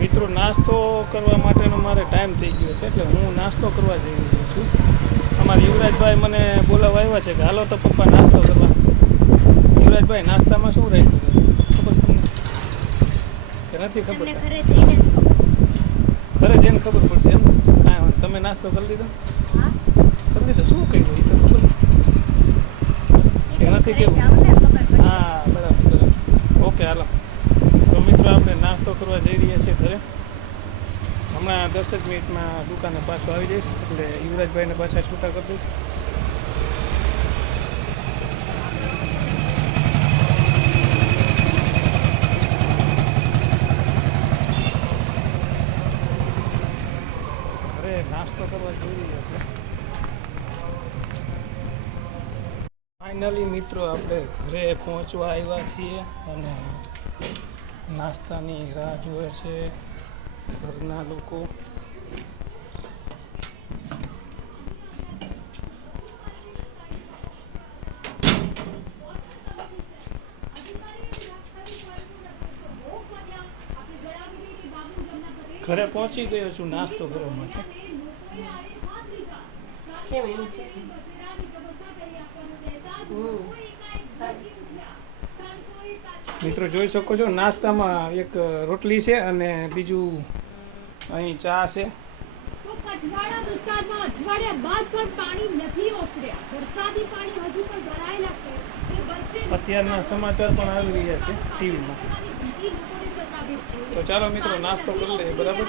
મિત્રો નાસ્તો કરવા માટેનો મારે ટાઈમ થઈ ગયો છે, એટલે હું નાસ્તો કરવા જઈ રહ્યો છું. અમારા યુવરાજભાઈ મને બોલાવવા આવ્યા છે કે હાલો તો પપ્પા નાસ્તો કરવા. યુવરાજભાઈ નાસ્તામાં શું રાખ્યું છે ખબર તમને કે નથી ખબર? ઘરે જઈને ખબર પડશે એમ. કાંઈ વાંધો. તમે નાસ્તો કરી લીધો? કરી લીધો. શું કહ્યું એ તો ખબર કે નથી કેવું? હા બરાબર. ઓકે હાલો. તો મિત્રો આપણે નાસ્તો કરવા જઈ રહ્યા છીએ ઘરે. હમણાં 10 જ મિનિટમાં દુકાને પાછો આવી જઈશ, એટલે યુવરાજભાઈને પાછા છૂટા કરી દઈશ. ઘરે નાસ્તો કરવા જઈ રહ્યા છે. ફાઇનલી મિત્રો આપણે ઘરે પહોંચવા આવ્યા છીએ અને નાસ્તાની રાહ જુએ છે ઘરના લોકો. ઘરે પહોંચી ગયો છું નાસ્તો કરવા માટે. મિત્રો જોઈ શકો છો નાસ્તામાં એક રોટલી છે અને બીજું અહીં ચા છે. કઠવાડા વિસ્તારમાં અઠવાડિયા બાદ પણ પાણી નથી ઓસર્યા. વરસાદી પાણી હજુ પણ ભરાયેલા છે. અત્યારના સમાચાર પણ આવી રહ્યા છે ટીવીમાં. તો ચાલો મિત્રો નાસ્તો કરી લઈએ. બરાબર.